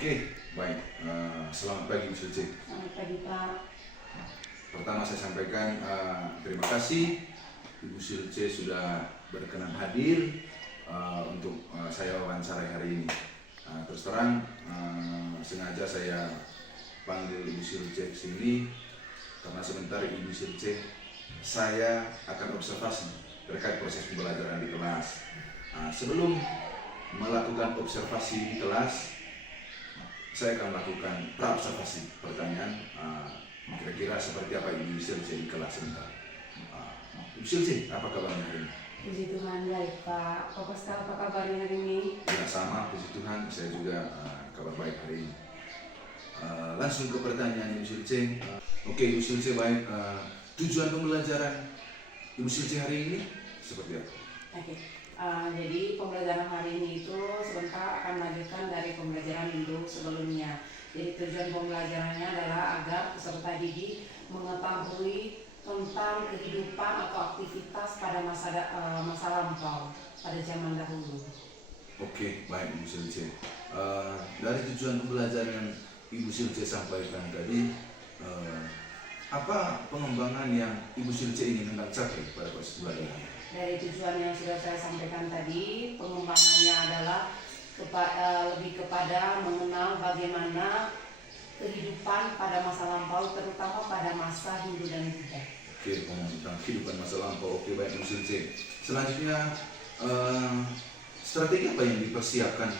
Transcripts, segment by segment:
Oke, baik. Selamat pagi Bu Silce. Selamat pagi Pak. Pertama saya sampaikan terima kasih Ibu Silce sudah berkenan hadir untuk saya wawancarai hari ini. Terus terang sengaja saya panggil Ibu Silce ke sini karena sebentar Ibu Silce saya akan observasi terkait proses pembelajaran di kelas. Sebelum melakukan observasi di kelas, saya akan melakukan pra-observasi pertanyaan kira-kira seperti apa Ibu Silce di kelas sebentar. Ibu Silce, apa kabarnya hari ini? Puji Tuhan baik Pak. Pak Pascal, apa kabarnya hari ini? Ya sama, puji Tuhan, saya juga kabar baik hari ini. Langsung ke pertanyaan Ibu Silce. Oke Ibu Silce, baik. Tujuan pembelajaran Ibu Silce hari ini seperti apa? Oke. Jadi pembelajaran hari ini itu sebentar akan melanjutkan dari pembelajaran minggu sebelumnya. Jadi tujuan pembelajarannya adalah agar peserta didik mengetahui tentang kehidupan atau aktivitas pada masa lampau, pada zaman dahulu. Oke, baik Ibu Silce. Dari tujuan pembelajaran yang Ibu Silce sampaikan tadi, apa pengembangan yang Ibu Silce ingin capai pada proses belajar? Dari tujuan yang sudah saya sampaikan tadi, pengembangannya adalah lebih kepada mengenal bagaimana kehidupan pada masa lampau, terutama pada masa Hindu dan Buddha. Oke, tentang kehidupan masa lampau. Oke, baik Ibu Silce. Selanjutnya, strategi apa yang dipersiapkan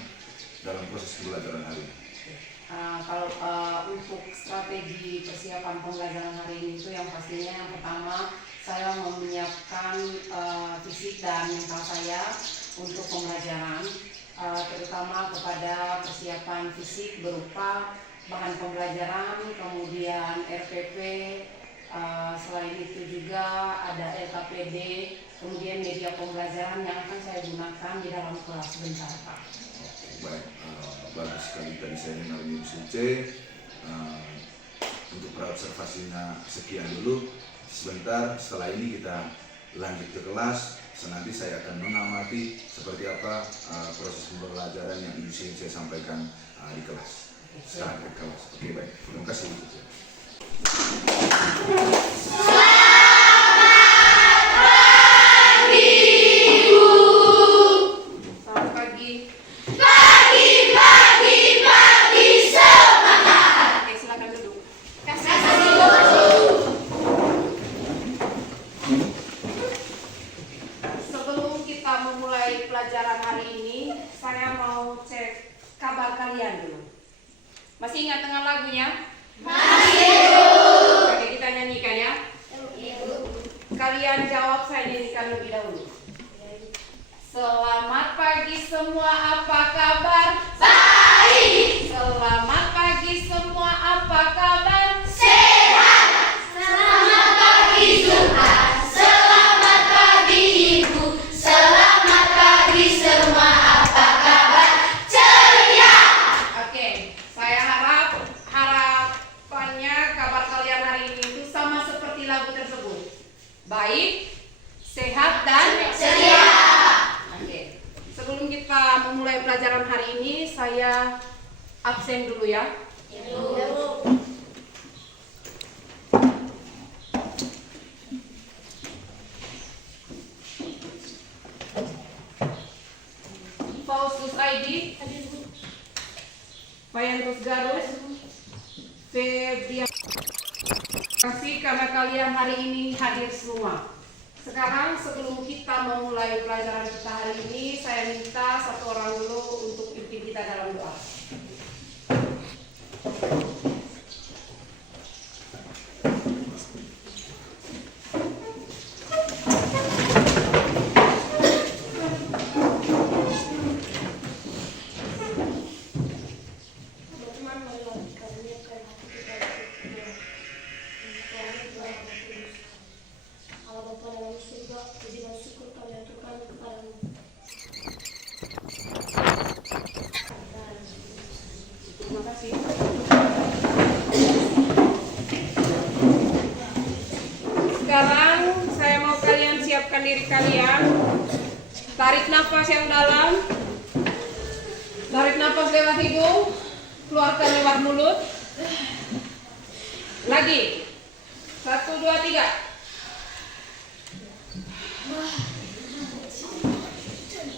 dalam proses pembelajaran hari ini? Kalau untuk strategi persiapan pembelajaran hari ini itu yang pastinya yang pertama saya menyiapkan fisik dan mental saya untuk pembelajaran, terutama kepada persiapan fisik berupa bahan pembelajaran, kemudian RPP, selain itu juga ada LKPD, kemudian media pembelajaran yang akan saya gunakan di dalam kelas sebentar Pak. Baik, bagus sekali tadi saya dengar Ibu Silce. Untuk pra-observasinya sekian dulu. Sebentar setelah ini kita lanjut ke kelas. Nanti saya akan mengamati seperti apa proses pembelajaran yang Ibu Silce sampaikan di kelas. Sekarang ke kelas. Oke, baik. Terima kasih Ibu Silce. Pelajaran hari ini saya mau cek kabar kalian dulu. Masih ingat dengan lagunya? Masih. Oke, kita nyanyikan ya. Kalian jawab, saya nyanyikan lebih dahulu. Selamat pagi semua, apa kabar? Baik. Selamat pagi semua, apa kabar? Sehat. Selamat pagi Jumat. Selamat pagi Ibu. Selamat pagi semua, apa kabar? Ceria. Oke, saya harapannya kabar kalian hari ini itu sama seperti lagu tersebut. Baik, sehat dan Ceria. Oke. Sebelum kita memulai pelajaran hari ini, saya absen dulu ya. Faustus ID, Payantus Garus, Febrian. Terima kasih karena kalian hari ini hadir semua. Sekarang sebelum kita memulai pelajaran kita hari ini, saya minta satu orang dulu untuk pimpin kita dalam doa. Terima kasih. Sekarang saya mau kalian siapkan diri kalian. Tarik nafas yang dalam. Tarik nafas lewat hidung. keluarkan lewat mulut. Lagi. 1, 2, 3.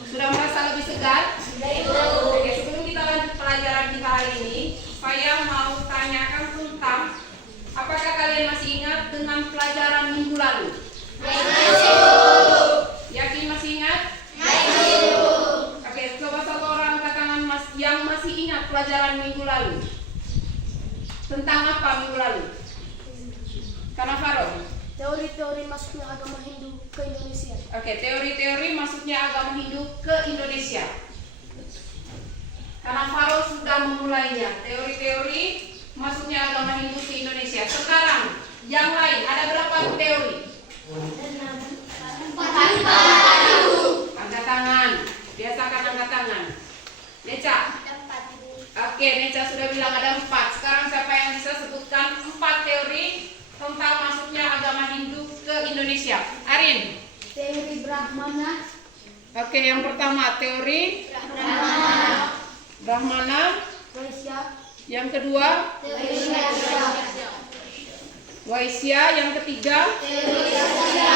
Sudah merasa lebih segar? Oke, sebelum kita lanjut pelajaran kita hari ini, saya mau tanyakan tentang apakah kalian masih ingat dengan pelajaran minggu lalu? Yakin masih ingat? Oke, coba satu orang angkat tangan yang masih ingat pelajaran minggu lalu. Tentang apa minggu lalu? Karena Faro. Teori-teori masuknya agama Hindu ke Indonesia. Oke, teori-teori masuknya agama Hindu ke Indonesia. Karena Faro sudah memulainya. Teori-teori masuknya agama Hindu ke Indonesia. Sekarang, yang lain ada berapa teori? 4. Angkat tangan. Biasakan angkat tangan. Neca. Oke, Neca sudah bilang ada 4. Sekarang siapa yang bisa sebutkan 4 teori tentang masuknya agama Hindu ke Indonesia? Arin. Teori Brahmana. Oke, yang pertama teori Brahmana. Waisya. Yang kedua Teori Waisya. Waisya. Yang ketiga Teori Waisya.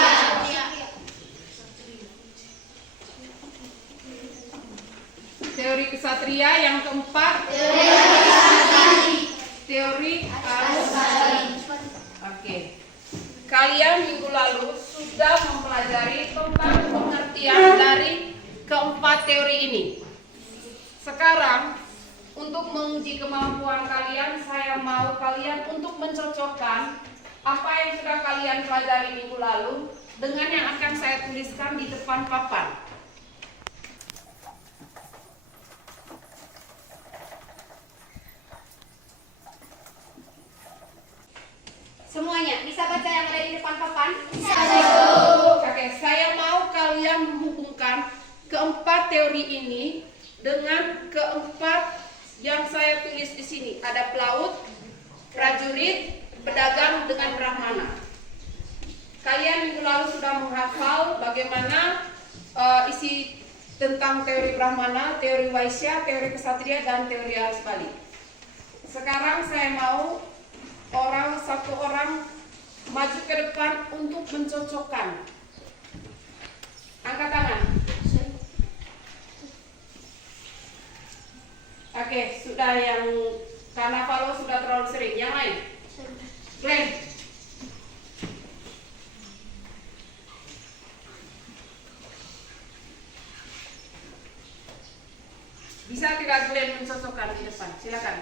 teori kesatria. Yang keempat teori arus. Oke. Kalian minggu lalu sudah mempelajari tentang pengertian dari keempat teori ini. Sekarang, untuk menguji kemampuan kalian, saya mau kalian untuk mencocokkan apa yang sudah kalian pelajari minggu lalu dengan yang akan saya tuliskan di depan papan. Semuanya bisa baca yang ada di depan papan? Oke, saya mau kalian menghubungkan keempat teori ini dengan keempat yang saya tulis di sini. Ada pelaut, prajurit, pedagang dengan Brahmana. Kalian minggu lalu sudah menghafal bagaimana isi tentang teori Brahmana, teori Waisya, teori kesatria, dan teori arus balik. Sekarang saya mau satu orang maju ke depan untuk mencocokkan. Angkat tangan. Oke, sudah yang karena Falo sudah terlalu sering. Yang lain? Glenn. Bisa tidak Glenn mencocokkan di depan? Silakan.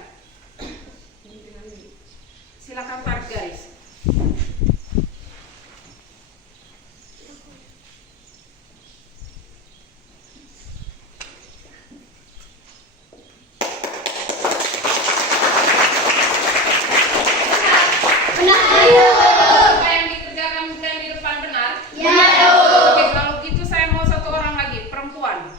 Silakan tarik garis. Apa yang dikerjakan Glenn di depan benar? Oke, kalau gitu saya mau satu orang lagi, perempuan.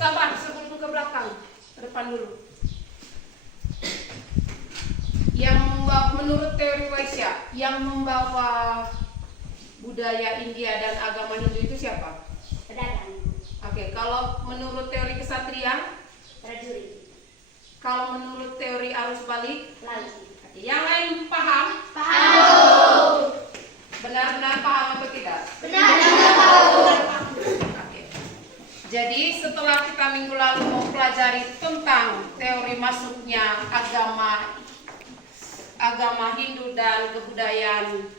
Sabar, sebelum ke belakang, ke depan dulu. Yang menurut teori Waisya, yang membawa budaya India dan agama Hindu itu siapa? Pedagang. Oke, kalau menurut teori kesatria, Prajurit. kalau menurut teori arus balik, Laut. yang lain paham? Paham. Benar-benar paham atau tidak? Benar. Oke. Jadi setelah kita minggu lalu mempelajari tentang teori masuknya agama Hindu dan kebudayaan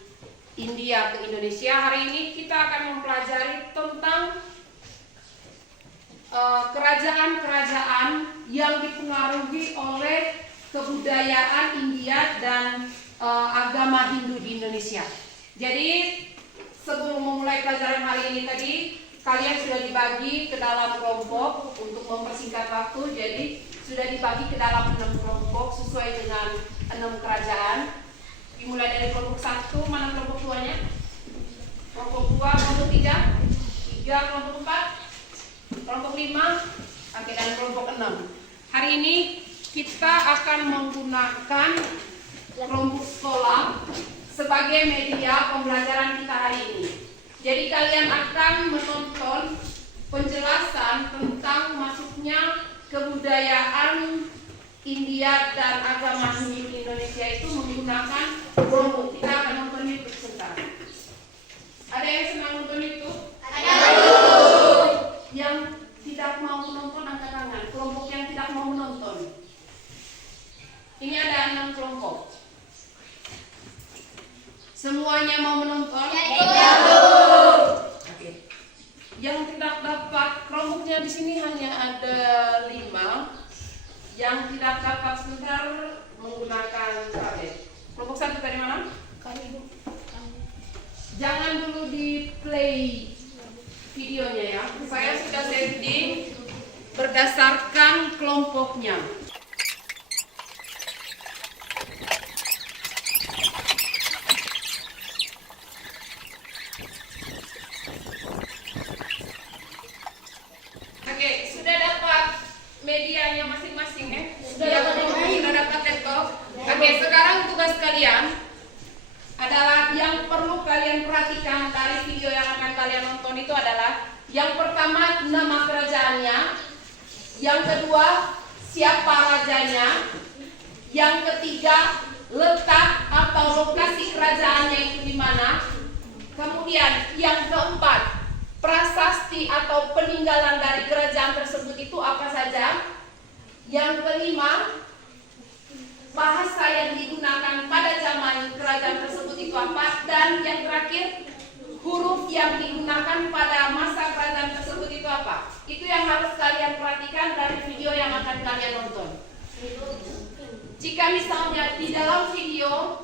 India ke Indonesia, hari ini kita akan mempelajari tentang kerajaan-kerajaan yang dipengaruhi oleh kebudayaan India dan agama Hindu di Indonesia. Jadi sebelum memulai pelajaran hari ini tadi, kalian sudah dibagi ke dalam kelompok untuk mempersingkat waktu. Jadi sudah dibagi ke dalam 6 kelompok sesuai dengan 6 kerajaan. Dimulai dari kelompok 1, mana kelompok 2-nya? Kelompok 2, kelompok 3, kelompok 4, kelompok 5, oke, dan kelompok 6. Hari ini kita akan menggunakan Chromebook sekolah sebagai media pembelajaran kita hari ini. Jadi kalian akan menonton penjelasan tentang masuknya kebudayaan India dan agama Hindu di Indonesia itu menggunakan Chromebook. Kita akan nonton itu sebentar. Ada yang senang nonton itu? Ada. Yang tidak mau menonton angkat tangan. Kelompok yang tidak mau menonton. Ini ada 6 kelompok. Semuanya mau menonton? Ya. Oke. Yang tidak dapat kelompoknya di sini hanya ada 5. Yang tidak dapat sebentar menggunakan tablet. Kelompok 1 dari mana? Jangan dulu di play videonya ya. Saya sudah setting berdasarkan kelompoknya. Oke, sudah dapat medianya masing-masing ya? Sudah dapat laptop. Oke, sekarang tugas kalian adalah yang perlu kalian perhatikan dari video yang akan kalian nonton itu adalah yang pertama nama kerajaannya, yang kedua siapa rajanya, yang ketiga letak atau lokasi kerajaannya itu di mana, kemudian yang keempat prasasti atau peninggalan dari kerajaan tersebut itu apa saja, yang kelima bahasa yang digunakan pada zaman kerajaan tersebut itu apa, dan yang terakhir huruf yang digunakan pada masa kerajaan tersebut itu apa. Itu yang harus kalian perhatikan dari video yang akan kalian nonton. Jika misalnya di dalam video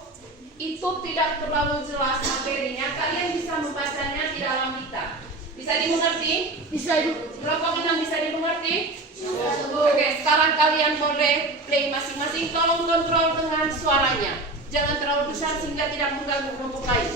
itu tidak terlalu jelas materinya, kalian bisa membacanya di dalam kitab. Bisa dimengerti? Bisa. Kelompok 6 bisa dimengerti? Oke, sekarang kalian boleh play masing-masing. Tolong kontrol dengan suaranya. Jangan terlalu besar sehingga tidak mengganggu kelompok lain.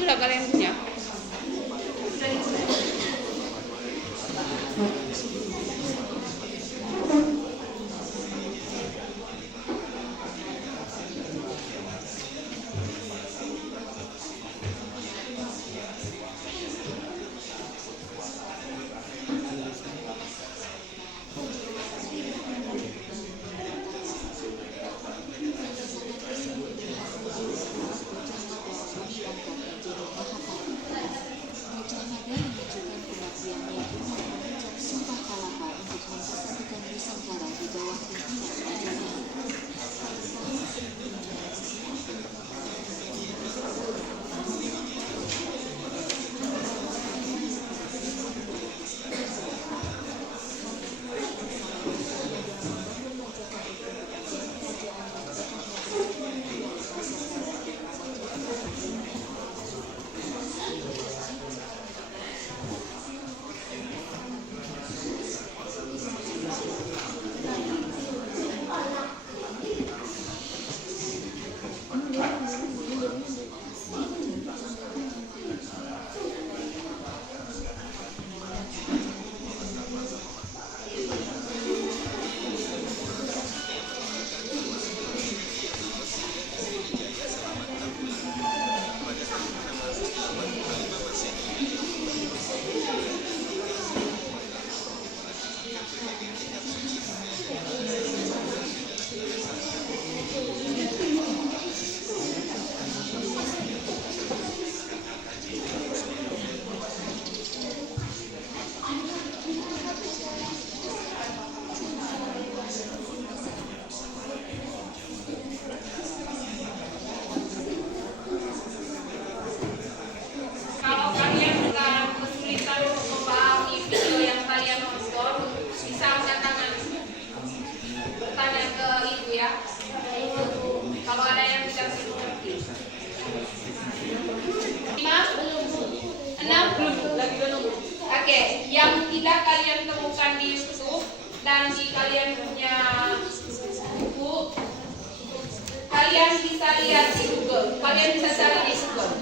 Sudah kalian punya? Oke, yang tidak kalian temukan di YouTube dan di kalian punya buku, kalian bisa lihat di Google. Kalian bisa cari di Google.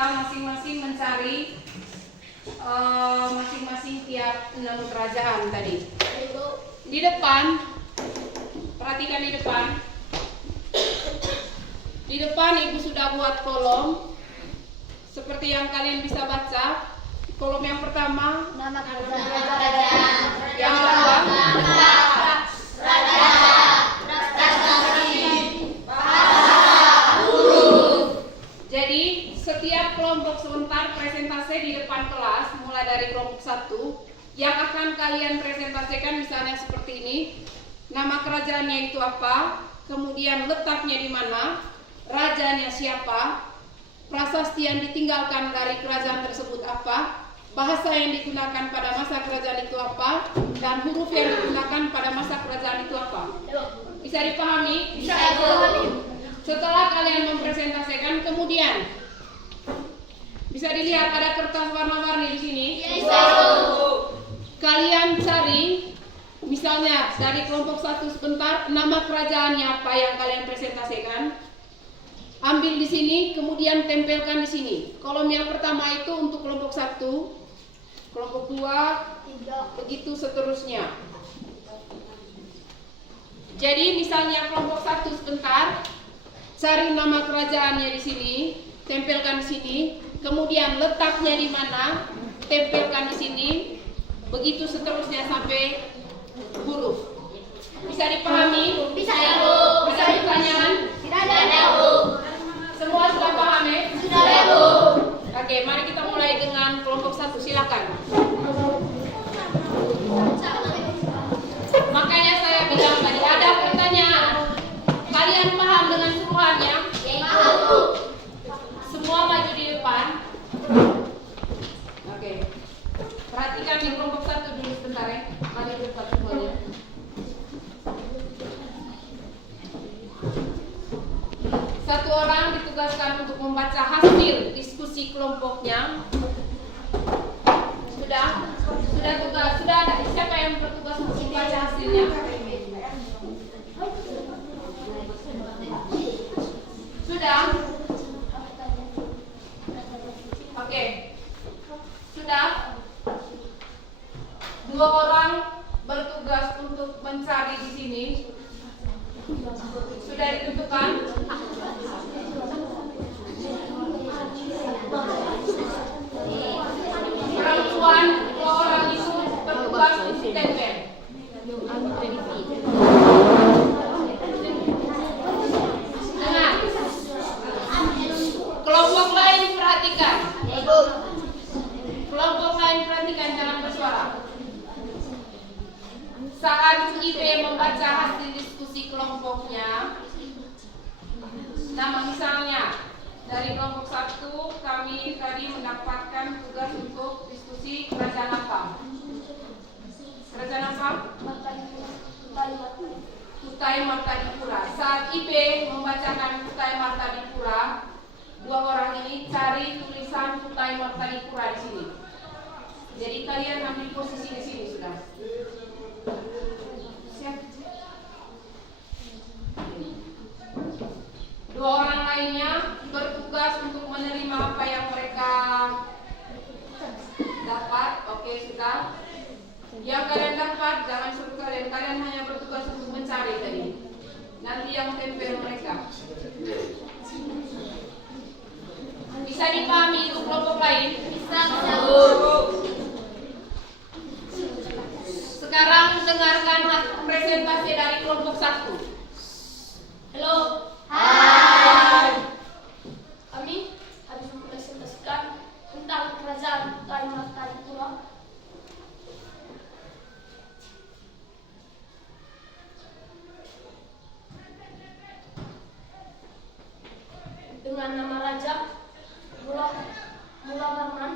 sudah masing-masing mencari masing-masing tiap 6 kerajaan tadi. Di depan, perhatikan di depan. Di depan Ibu sudah buat kolom seperti yang kalian bisa baca. Kolom yang pertama Nama kerajaan. yang kedua jadi setiap kelompok sebentar presentasi di depan kelas mulai dari kelompok 1 yang akan kalian presentasikan misalnya seperti ini. Nama kerajaannya itu apa, kemudian letaknya di mana, rajanya siapa, prasasti yang ditinggalkan dari kerajaan tersebut apa, bahasa yang digunakan pada masa kerajaan itu apa, dan huruf yang digunakan pada masa kerajaan itu apa. Bisa dipahami? Bisa dipahami. Setelah kalian mempresentasikan, kemudian bisa dilihat ada kertas warna-warni di sini. Kalian cari, misalnya dari kelompok 1 sebentar, nama kerajaannya apa yang kalian presentasikan. Ambil di sini, kemudian tempelkan di sini. Kolom yang pertama itu untuk kelompok 1, kelompok 2, begitu seterusnya. Jadi misalnya kelompok 1 sebentar, cari nama kerajaannya di sini, tempelkan di sini, kemudian letaknya di mana, tempelkan di sini, begitu seterusnya sampai huruf. Bisa dipahami? Bisa ya, Bu. Ada pertanyaan? Tidak ada, Bu. Semua sudah paham ya? Sudah ya, Bu. Oke, mari kita mulai dengan kelompok 1, silakan. Makanya saya bilang tadi ada pertanyaan. Kalian paham dengan suruhannya? Paham, Bu. Semua maju di depan. Oke. Perhatikan di kelompok 1 dulu sebentar ya. Mari di depan semuanya. Satu orang ditugaskan untuk membaca hasil diskusi kelompoknya. Sudah ada. Siapa yang bertugas untuk membaca hasilnya? Sudah? Oke. Sudah? 2 orang bertugas untuk mencari di sini. Sudah ditentukan? Perempuan 2 orang itu bertugas untuk tempel. Dengar. Kelompok lain perhatikan. Kelompok lain perhatikan, jangan bersuara. Saat IB membaca hasil diskusi kelompoknya, nama misalnya dari kelompok 1 kami tadi mendapatkan tugas untuk diskusi kerajaan apa? Kerajaan apa? Kutai Martadipura. Saat IB membacakan Kutai Martadipura, 2 orang ini cari tulisan Kutai Martadipura di sini. Jadi kalian ambil posisi di sini sudah. Siap. 2 orang lainnya bertugas untuk menerima apa yang mereka dapat. Oke, sudah. Yang kalian dapat jangan suruh kalian hanya bertugas untuk mencari tadi. Nanti yang tempel mereka. Bisa dipahami itu kelompok lain? Bisa. Sekarang dengarkan presentasi dari kelompok 1. Halo. Hai. Kami habis mempresentasikan tentang kerajaan Kutai Martadipura. Dengan nama raja Mula Varman.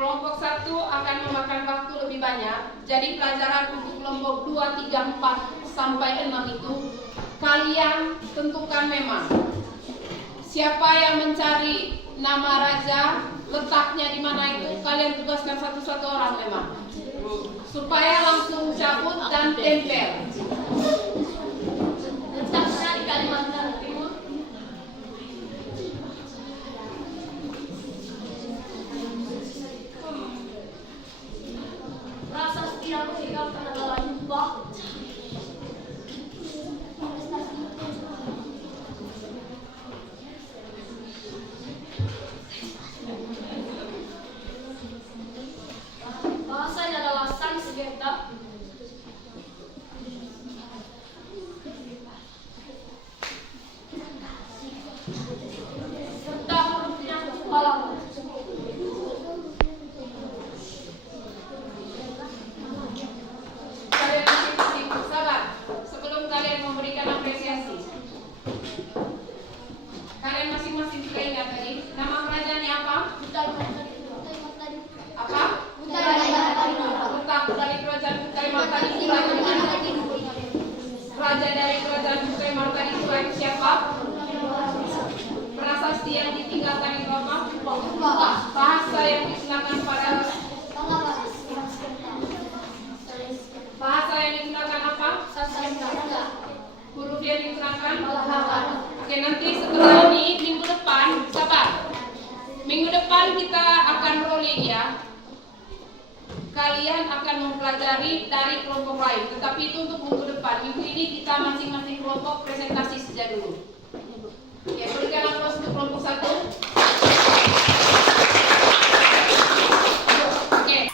Kelompok 1 akan memakan waktu lebih banyak. Jadi pelajaran untuk kelompok 2, 3, 4 sampai 6 itu kalian tentukan memang siapa yang mencari nama raja, letaknya di mana itu kalian tugaskan satu-satu orang memang. supaya langsung cabut dan tempel. Letaknya di Kalimantan Timur. Prasasti yang meninggalkan adalah jubah. Bahasanya adalah Sanskerta. Serta hurufnya Palang. Kalian masing-masing sabar sebelum kalian memberikan apresiasi. Kalian masing-masing sudah ingat tadi nama kerajaannya apa? Apa? Letak dari kerajaan Kutai Martani Raja dari kerajaan Kutai Martani itu siapa? Prasasti yang ditinggalkan itu apa? Bahasa yang digunakan pada bahasa yang digunakan apa? Huruf yang digunakan? Oke, nanti setelah ini minggu depan, sabar. Minggu depan kita akan rolling ya. Kalian akan mempelajari dari kelompok lain, tetapi itu untuk minggu depan. Minggu ini kita masing-masing kelompok presentasi saja dulu. Oke, berikan aplaus untuk kelompok 1. Oke.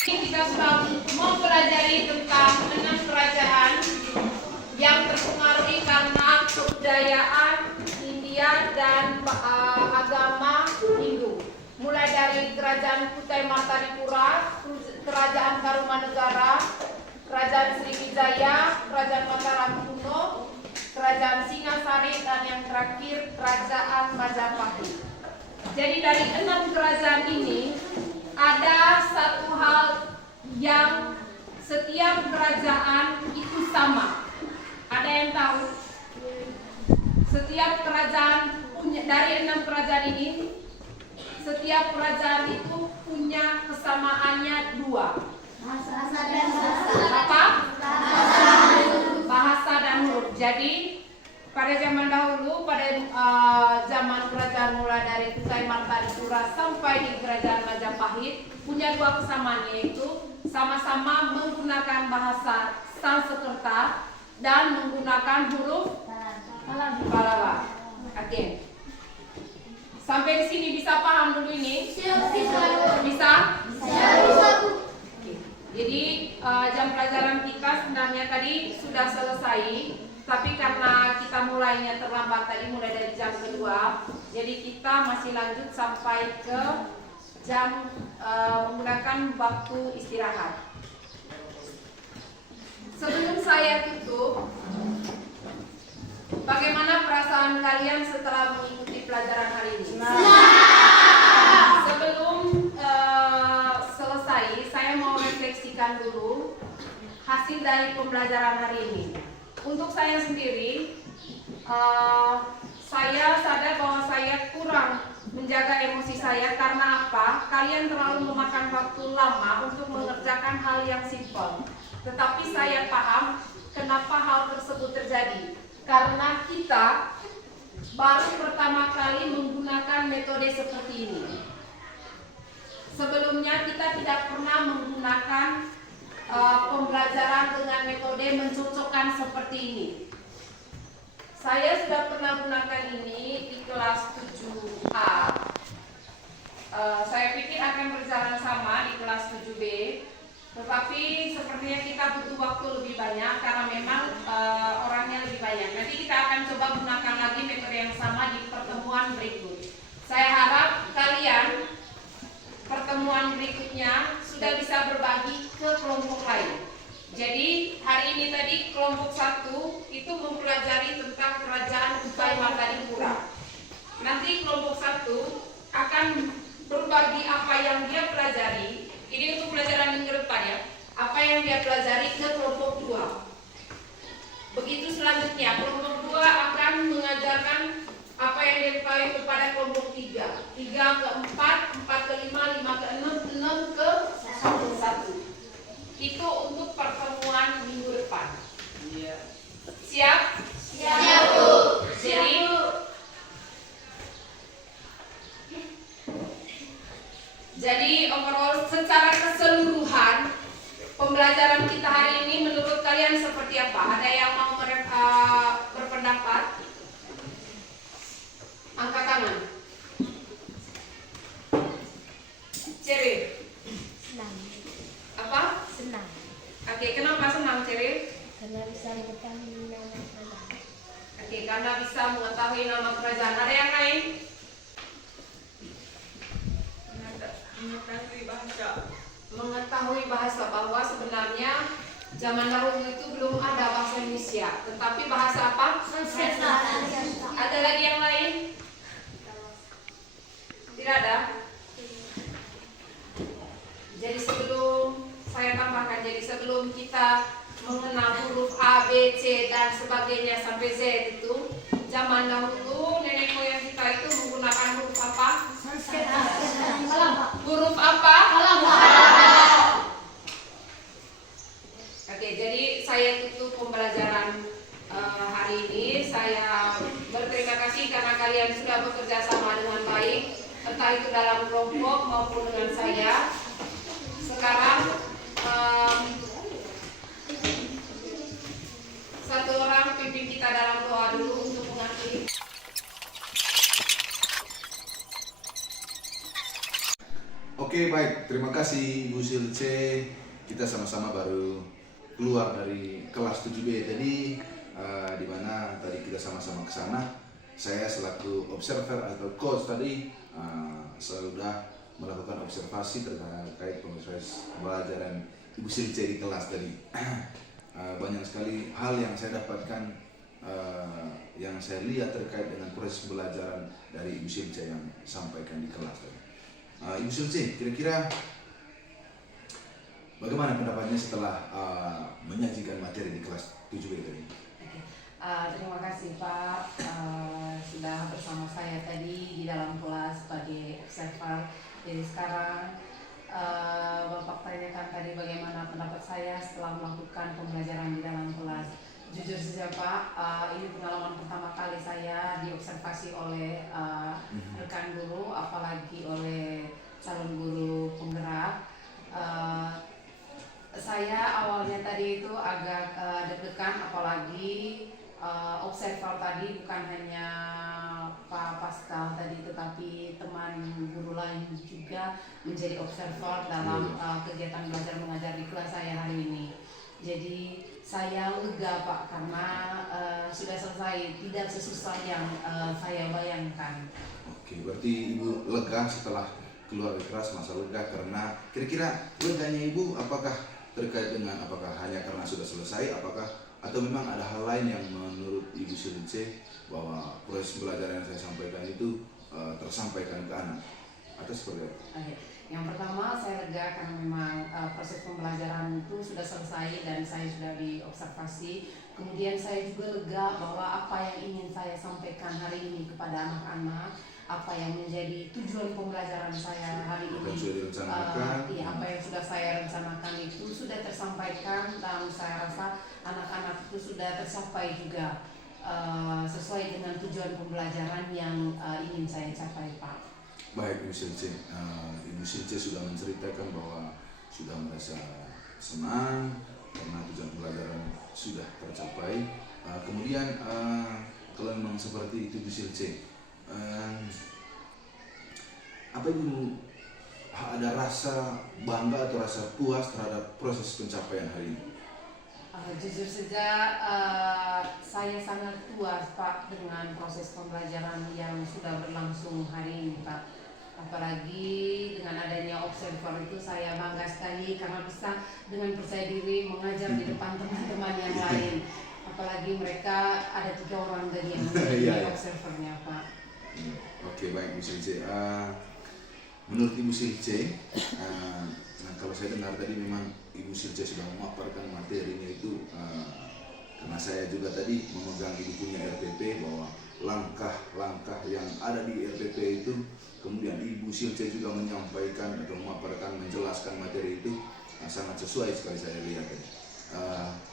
Kita sudah mempelajari tentang 6 kerajaan yang terpengaruhi karena kebudayaan India dan agama Hindu. Mulai dari Kerajaan Kutai Martanipura, Kerajaan Tarumanegara, Kerajaan Sriwijaya, Kerajaan Mataram kuno, Kerajaan Singasari, dan yang terakhir Kerajaan Majapahit. Jadi dari 6 kerajaan ini ada satu hal yang setiap kerajaan itu sama. Ada yang tahu? Setiap kerajaan punya, dari 6 kerajaan ini, setiap kerajaan itu punya kesamaannya 2. Apa? Bahasa dan huruf. Jadi pada zaman dahulu, pada zaman kerajaan mulai dari Kutai Martanipura sampai di Kerajaan Majapahit punya 2 kesamaan, yaitu sama-sama menggunakan bahasa Sanskerta dan menggunakan huruf Pallawa. Oke. Sampai di sini bisa paham dulu ini? Bisa? Oke. Jadi jam pelajaran kita sebenarnya tadi sudah selesai, tapi karena kita mulainya terlambat tadi, mulai dari jam kedua, jadi kita masih lanjut sampai ke jam menggunakan waktu istirahat. Sebelum saya tutup, bagaimana perasaan kalian setelah mengikuti pelajaran hari ini? Sebelum selesai, saya mau refleksikan dulu hasil dari pembelajaran hari ini. Untuk saya sendiri, saya sadar bahwa saya kurang menjaga emosi saya. Karena apa? Kalian terlalu memakan waktu lama untuk mengerjakan hal yang simpel. Tetapi saya paham kenapa hal tersebut terjadi. Karena kita baru pertama kali menggunakan metode seperti ini. Sebelumnya kita tidak pernah menggunakan pembelajaran dengan metode mencocokkan seperti ini. Saya sudah pernah gunakan ini di kelas 7A. Saya pikir akan berjalan sama di kelas 7B. Tetapi sepertinya kita butuh waktu lebih banyak karena memang orangnya lebih banyak. Nanti kita akan coba gunakan lagi metode yang sama di pertemuan berikut. Saya harap kalian pertemuan berikutnya sudah bisa berbagi ke kelompok lain. Jadi hari ini tadi kelompok 1 itu mempelajari tentang Kerajaan Kutai Martanipura. Nanti kelompok 1 akan berbagi apa yang dia pelajari. Ini untuk pelajaran minggu depan ya. Apa yang dia pelajari ke kelompok 2. Begitu selanjutnya kelompok 2 akan mengajarkan apa yang dia ketahui kepada kelompok 3. 3 ke 4, 4 ke 5, 5 ke 6, 6 ke 1. Itu untuk pertemuan minggu depan. Siap? Siap, Bu. Jadi overall secara keseluruhan pembelajaran kita hari ini menurut kalian seperti apa? Ada yang mau berpendapat? Angkat tangan. Ceri. Senang. Apa? Senang. Oke, kenapa senang Ceri? Karena bisa mengetahui nama kerajaan. Oke, karena bisa mengetahui nama kerajaan. Ada yang lain? Mengetahui bahasa, bahwa sebenarnya zaman dahulu itu belum ada bahasa Indonesia, tetapi bahasa apa? Sanskerta. Ada lagi yang lain? Tidak ada? Jadi sebelum saya tambahkan, jadi sebelum kita mengenal huruf A, B, C dan sebagainya sampai Z itu, zaman dahulu nenek moyang kita itu menggunakan huruf apa? Sanskerta. Huruf apa? Pallawa. Oke, jadi saya tutup pembelajaran hari ini. Saya berterima kasih karena kalian sudah bekerja sama dengan baik, entah itu dalam kelompok maupun dengan saya. Sekarang satu orang pimpin kita dalam doa dulu untuk mengakhiri. Oke, baik. Terima kasih Bu Silce. Kita sama-sama baru keluar dari kelas 7B. Jadi di mana tadi kita sama-sama ke sana. Saya selaku observer atau coach tadi sudah melakukan observasi terkait proses pembelajaran Ibu Silce di kelas tadi. Banyak sekali hal yang saya dapatkan, yang saya lihat terkait dengan proses pembelajaran dari Ibu Silce yang sampaikan di kelas tadi. Ibu Silce, kira-kira bagaimana pendapatnya setelah menyajikan materi di kelas 7B tadi? Terima kasih Pak sudah bersama saya tadi di dalam kelas sebagai observer. Jadi sekarang Bapak tanyakan tadi bagaimana pendapat saya setelah melakukan pembelajaran di dalam kelas. Jujur saja Pak, ini pengalaman pertama kali saya diobservasi oleh rekan guru, apalagi oleh calon guru penggerak. Saya awalnya tadi itu agak deg-degan, apalagi observer tadi bukan hanya Pak Pascal tadi, tetapi teman guru lain juga menjadi observer dalam kegiatan belajar mengajar di kelas saya hari ini. Jadi saya lega Pak karena sudah selesai, tidak sesusah yang saya bayangkan. Oke, berarti Ibu lega setelah keluar dari kelas, masa lega karena kira-kira leganya Ibu apakah terkait dengan apakah hanya karena sudah selesai, apakah atau memang ada hal lain yang menurut Ibu Silce bahwa proses belajar yang saya sampaikan itu tersampaikan ke anak atau seperti apa? Yang pertama saya lega karena memang proses pembelajaran itu sudah selesai dan saya sudah diobservasi. Kemudian saya juga lega bahwa apa yang ingin saya sampaikan hari ini kepada anak-anak, apa yang menjadi tujuan pembelajaran saya hari ini, apa yang sudah saya rencanakan itu sudah tersampaikan, dan saya rasa anak-anak itu sudah tercapai juga sesuai dengan tujuan pembelajaran yang ingin saya capai Pak. Baik Ibu Silce, Ibu Silce sudah menceritakan bahwa sudah merasa senang karena tujuan pembelajaran sudah tercapai. Kemudian kalau memang seperti itu Ibu Silce, apa Ibu ada rasa bangga atau rasa puas terhadap proses pencapaian hari ini? Jujur saja saya sangat puas Pak dengan proses pembelajaran yang sudah berlangsung hari ini Pak. Apalagi dengan adanya observer itu saya bangga sekali karena bisa dengan percaya diri mengajar di depan teman-teman yang lain. Apalagi mereka ada 3 orang dari yang menjadi observernya Pak. Oke, baik Ibu Silce. Menurut Ibu Silce, kalau saya dengar tadi memang Ibu Silce sudah memaparkan materinya itu, karena saya juga tadi memegang Ibu punya RPP bahwa langkah-langkah yang ada di RPP itu, kemudian Ibu Silce juga menyampaikan atau memaparkan, menjelaskan materi itu sangat sesuai sekali saya lihat.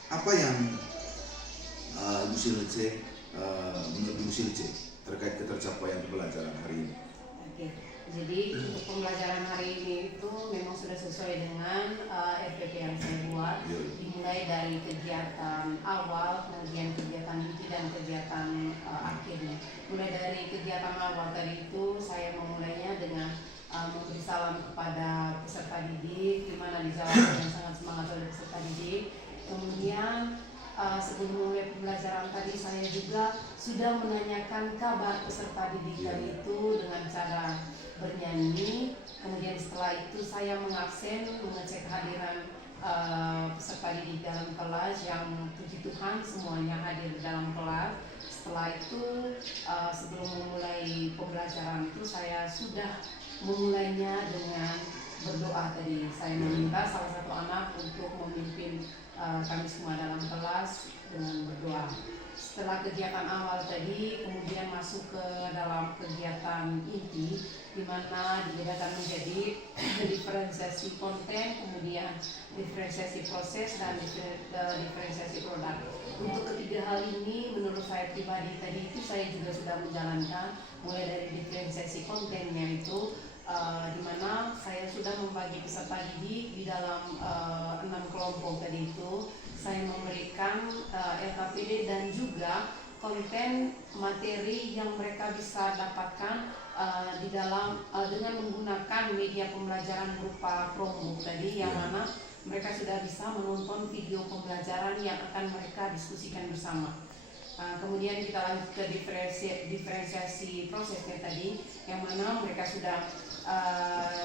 Apa yang Ibu Silce, menurut Ibu Silce terkait ketercapaian pembelajaran hari ini? Jadi untuk pembelajaran hari ini itu memang sudah sesuai dengan RPP yang saya buat, dimulai dari kegiatan awal, kemudian kegiatan inti dan kegiatan akhirnya. Mulai dari kegiatan awal tadi itu saya memulainya dengan memberi salam kepada peserta didik, di mana dijawab dengan sangat semangat oleh peserta didik. Kemudian sebelum memulai pembelajaran tadi saya juga sudah menanyakan kabar peserta didik tadi itu dengan cara bernyanyi. Kemudian setelah itu saya mengabsen, mengecek kehadiran peserta didik dalam kelas, yang puji Tuhan semuanya hadir di dalam kelas. Setelah itu sebelum memulai pembelajaran itu saya sudah memulainya dengan berdoa tadi. Saya meminta salah satu anak untuk memimpin kami semua dalam kelas dengan berdoa. Setelah kegiatan awal tadi, kemudian masuk ke dalam kegiatan inti, di mana dibedakan menjadi diferensiasi konten, kemudian diferensiasi proses, dan diferensiasi produk. Untuk ketiga hal ini, menurut saya pribadi tadi itu saya juga sudah menjalankan, mulai dari diferensiasi kontennya itu, di mana saya sudah membagi peserta didik di dalam 6 kelompok tadi itu. Saya memberikan LKPD dan juga konten materi yang mereka bisa dapatkan di dalam dengan menggunakan media pembelajaran berupa Chromebook tadi, yang mana mereka sudah bisa menonton video pembelajaran yang akan mereka diskusikan bersama. Kemudian kita lanjut ke diferensiasi prosesnya tadi, yang mana mereka sudah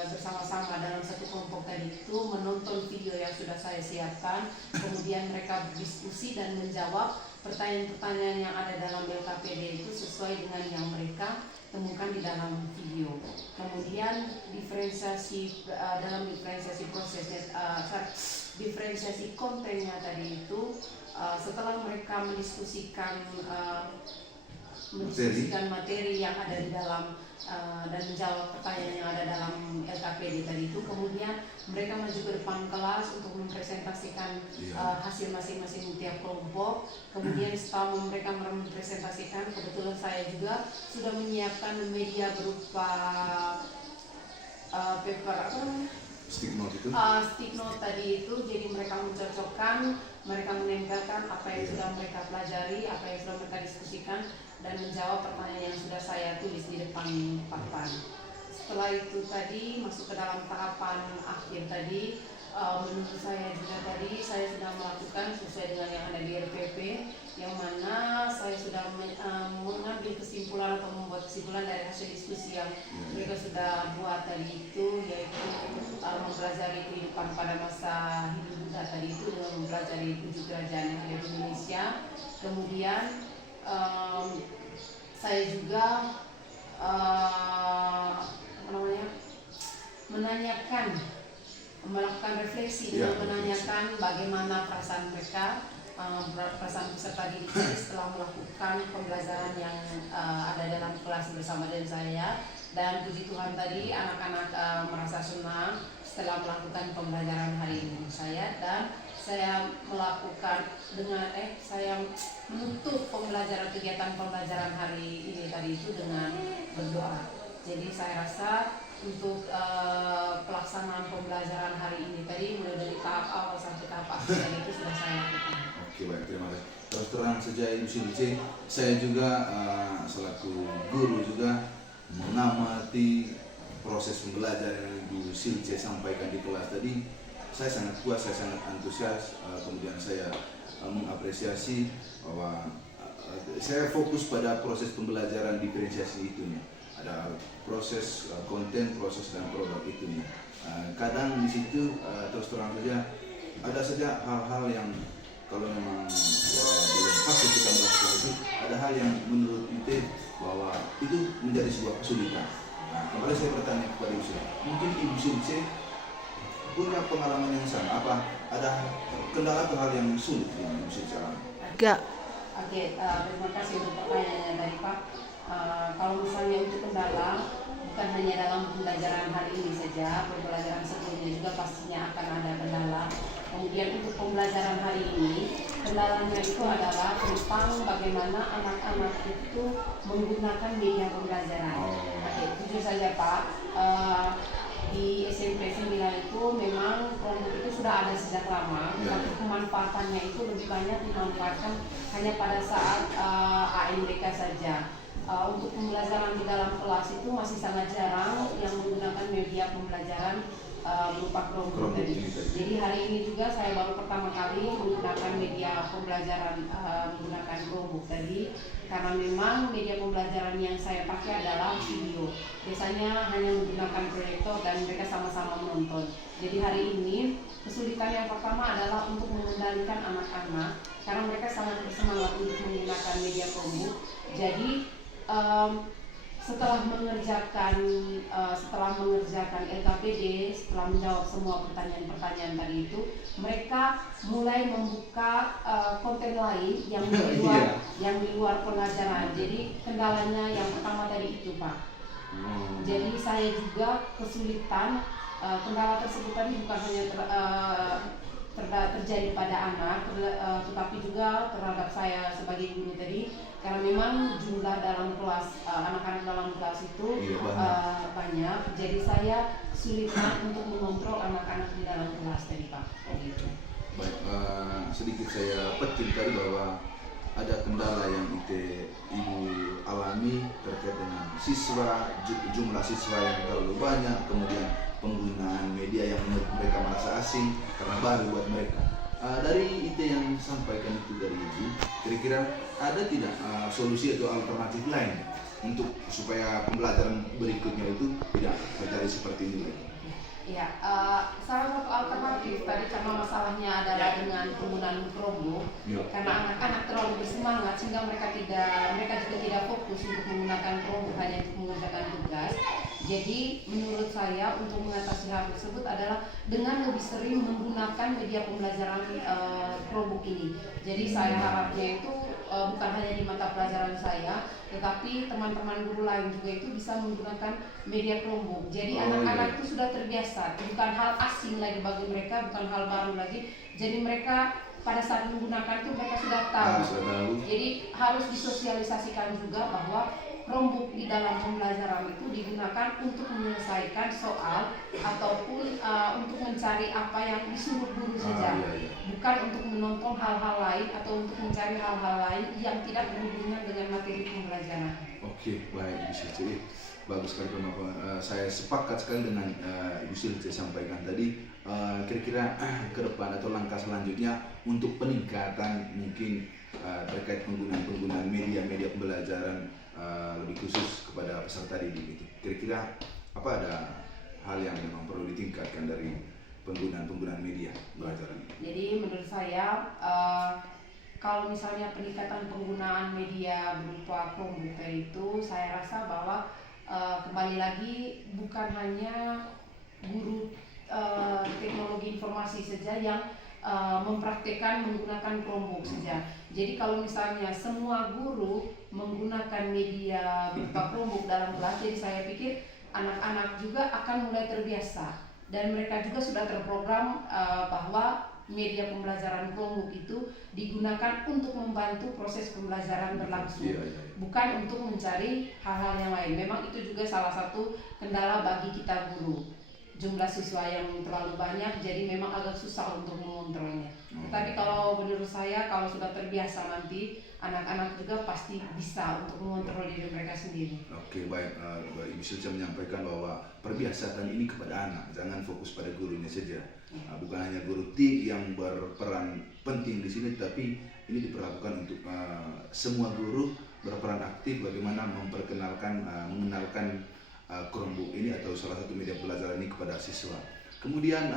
bersama-sama dalam satu kelompok tadi itu menonton video yang sudah saya siapkan. Kemudian mereka berdiskusi dan menjawab pertanyaan-pertanyaan yang ada dalam LKPD itu sesuai dengan yang mereka temukan di dalam video. Kemudian dalam diferensiasi prosesnya, diferensiasi kontennya tadi itu, setelah mereka mendiskusikan materi yang ada di dalam dan menjawab pertanyaan yang ada dalam LKPD tadi itu, kemudian mereka maju ke depan kelas untuk mempresentasikan hasil masing-masing tiap kelompok. Kemudian setelah mereka mempresentasikan, kebetulan saya juga sudah menyiapkan media berupa paper Stick note itu. stick note tadi itu. Jadi mereka mencocokkan, mereka menempelkan apa yang sudah mereka pelajari, apa yang sudah mereka diskusikan, dan menjawab pertanyaan yang sudah saya tulis di depan papan. Setelah itu tadi masuk ke dalam tahapan akhir tadi. Menurut saya juga tadi saya sudah melakukan sesuai dengan yang ada di RPP, yang mana saya sudah mengambil kesimpulan atau membuat kesimpulan dari hasil diskusi yang mereka sudah buat tadi itu, yaitu mempelajari kehidupan pada masa hidup Buddha tadi itu dengan mempelajari 7 kerajaan yang ada di Indonesia. Kemudian saya juga melakukan refleksi dengan menanyakan bagaimana perasaan mereka, perasaan peserta didik saya setelah melakukan pembelajaran yang ada dalam kelas bersama dengan saya. Dan puji Tuhan tadi anak-anak merasa senang setelah melakukan pembelajaran hari ini saya, dan saya melakukan saya menutup kegiatan pembelajaran hari ini tadi itu dengan berdoa. Jadi saya rasa untuk pelaksanaan pembelajaran hari ini tadi, mulai dari tahap awal sampai tahap akhir itu sudah saya lakukan. Oke, baik, terima kasih. Terus terang saja Ibu Silce, saya juga selaku guru juga mengamati proses pembelajaran yang Ibu Silce sampaikan di kelas tadi. Saya sangat puas, saya sangat antusias, kemudian saya mengapresiasi bahwa saya fokus pada proses pembelajaran diferensiasi itunya. Ada proses konten, proses dan produk itunya. Kadang di situ terus terang saja ada saja hal-hal yang kalau memang belum patut kita melakukan itu, ada hal yang menurut kita bahwa itu menjadi sebuah kesulitan. Kembali saya bertanya kepada Ibu Silce, mungkin Ibu Silce punya pengalaman yang sama, apa ada kendala atau hal yang sulit yang Ibu Silce alami? Enggak. Oke, terima kasih untuk pertanyaannya dari Pak. Kalau misalnya untuk kendala, bukan hanya dalam pembelajaran hari ini saja, pembelajaran sebelumnya juga pastinya akan ada kendala. Kemudian untuk pembelajaran hari ini, kendalanya itu adalah tentang bagaimana anak-anak itu menggunakan media pembelajaran. Oke, jujur saja Pak, di SMP 9 itu memang kelompok itu sudah ada sejak lama, tapi pemanfaatannya itu lebih banyak dimanfaatkan hanya pada saat AMBK saja. Untuk pembelajaran di dalam kelas itu masih sangat jarang yang menggunakan media pembelajaran berupa Chromebook tadi. Jadi hari ini juga saya baru pertama kali menggunakan media pembelajaran menggunakan Chromebook tadi, karena memang media pembelajaran yang saya pakai adalah video. Biasanya hanya menggunakan proyektor dan mereka sama-sama menonton. Jadi hari ini kesulitan yang pertama adalah untuk mengendalikan anak-anak, karena mereka sangat bersemangat untuk menggunakan media Chromebook. Jadi setelah mengerjakan LKPD, setelah menjawab semua pertanyaan-pertanyaan tadi itu, mereka mulai membuka konten lain yang di luar pelajaran. Jadi kendalanya yang pertama tadi itu Pak. Jadi saya juga kesulitan, kendala tersebut tadi bukan hanya terjadi pada anak, tetapi juga terhadap saya sebagai guru tadi, karena memang jumlah dalam kelas anak-anak dalam kelas itu banyak, jadi saya kesulitan untuk mengontrol anak-anak di dalam kelas tadi Pak. Gitu. Baik, sedikit saya petik tadi bahwa ada kendala yang Ibu alami terkait dengan siswa, jumlah siswa yang terlalu banyak, kemudian penggunaan media yang menurut mereka merasa asing karena baru buat mereka. dari itu yang sampaikan itu dari Ibu, kira-kira ada tidak solusi atau alternatif lain untuk supaya pembelajaran berikutnya itu tidak terjadi seperti ini lagi? Ya, salah satu alternatif tadi karena masalahnya adalah dengan penggunaan Chromebook, Ya. karena anak-anak terlalu bersemangat sehingga mereka juga tidak fokus untuk menggunakan Chromebook hanya untuk mengerjakan tugas. Jadi menurut saya untuk mengatasi hal tersebut adalah dengan lebih sering menggunakan media pembelajaran Chromebook ini. Jadi saya harapnya itu bukan hanya di mata pelajaran saya, tetapi teman-teman guru lain juga itu bisa menggunakan media Chromebook. Jadi anak-anak itu sudah terbiasa, bukan hal asing lagi bagi mereka, bukan hal baru lagi. Jadi mereka pada saat menggunakan itu mereka sudah tahu. Sudah tahu. Jadi harus disosialisasikan juga bahwa Chromebook di dalam pembelajaran itu digunakan untuk menyelesaikan soal ataupun untuk mencari apa yang disuruh guru saja, Iya. bukan untuk menonton hal-hal lain atau untuk mencari hal-hal lain yang tidak berhubungan dengan materi pembelajaran. Oke, baik Ibu Silce. Bagus sekali pemaparan. Saya sepakat sekali dengan Ibu Silce sampaikan tadi. Kira-kira ke depan atau langkah selanjutnya untuk peningkatan mungkin terkait penggunaan media pembelajaran lebih khusus kepada peserta didik itu. Kira-kira apa ada hal yang memang perlu ditingkatkan dari penggunaan media pembelajaran? Jadi menurut saya kalau misalnya peningkatan penggunaan media berupa Chromebook itu, saya rasa bahwa kembali lagi bukan hanya guru teknologi informasi saja yang mempraktekkan menggunakan Chromebook saja. Jadi kalau misalnya semua guru menggunakan media berupa Chromebook dalam kelas, jadi saya pikir anak-anak juga akan mulai terbiasa dan mereka juga sudah terprogram bahwa media pembelajaran Chromebook itu digunakan untuk membantu proses pembelajaran berlangsung, bukan untuk mencari hal-hal yang lain. Memang itu juga salah satu kendala bagi kita guru. Jumlah siswa yang terlalu banyak, jadi memang agak susah untuk mengontrolnya. Tetapi kalau menurut saya, kalau sudah terbiasa nanti, anak-anak juga pasti bisa untuk mengontrol diri mereka sendiri. Oke, baik. Ibu Silce menyampaikan bahwa perbiasaan ini kepada anak, jangan fokus pada gurunya saja. Bukan hanya guru TIK yang berperan penting di sini, tapi ini diperlakukan untuk semua guru berperan aktif bagaimana mengenalkan Chromebook ini atau salah satu media pembelajaran ini kepada siswa. Kemudian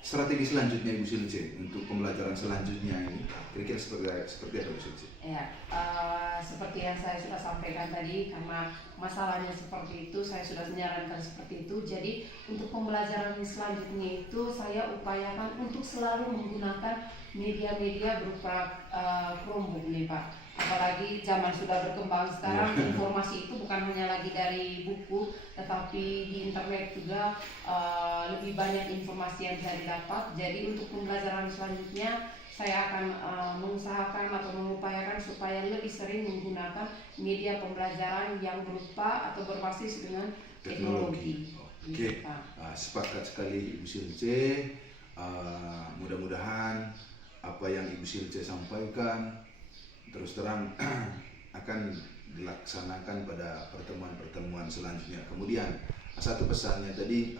strategi selanjutnya Ibu Silce untuk pembelajaran selanjutnya ini kira-kira seperti apa Ibu Silce? Ya, seperti yang saya sudah sampaikan tadi, karena masalahnya seperti itu, saya sudah menyarankan seperti itu. Jadi untuk pembelajaran selanjutnya itu saya upayakan untuk selalu menggunakan media-media berupa Chromebook nih Pak. Apalagi zaman sudah berkembang sekarang, informasi itu bukan hanya lagi dari buku, tetapi di internet juga lebih banyak informasi yang bisa didapat. Jadi untuk pembelajaran selanjutnya saya akan mengusahakan atau mengupayakan supaya lebih sering menggunakan media pembelajaran yang berupa atau berbasis dengan teknologi. Oke, sepakat sekali Ibu Silce. Mudah-mudahan apa yang Ibu Silce sampaikan terus terang akan dilaksanakan pada pertemuan-pertemuan selanjutnya. Kemudian satu pesannya tadi,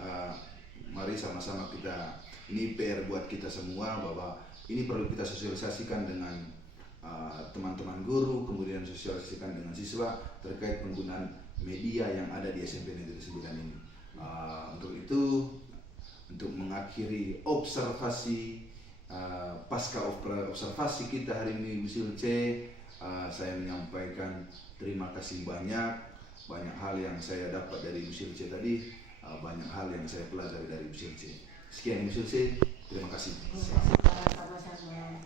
mari sama-sama kita, ini PR buat kita semua bahwa ini perlu kita sosialisasikan dengan teman-teman guru, kemudian sosialisasikan dengan siswa terkait penggunaan media yang ada di SMP Negeri 9 ini. Untuk itu, untuk mengakhiri observasi pasca observasi kita hari ini Ibu Silce, saya menyampaikan terima kasih banyak hal yang saya dapat dari Ibu Silce tadi, banyak hal yang saya pelajari dari Ibu Silce. Sekian Ibu Silce, terima kasih. Sama-sama.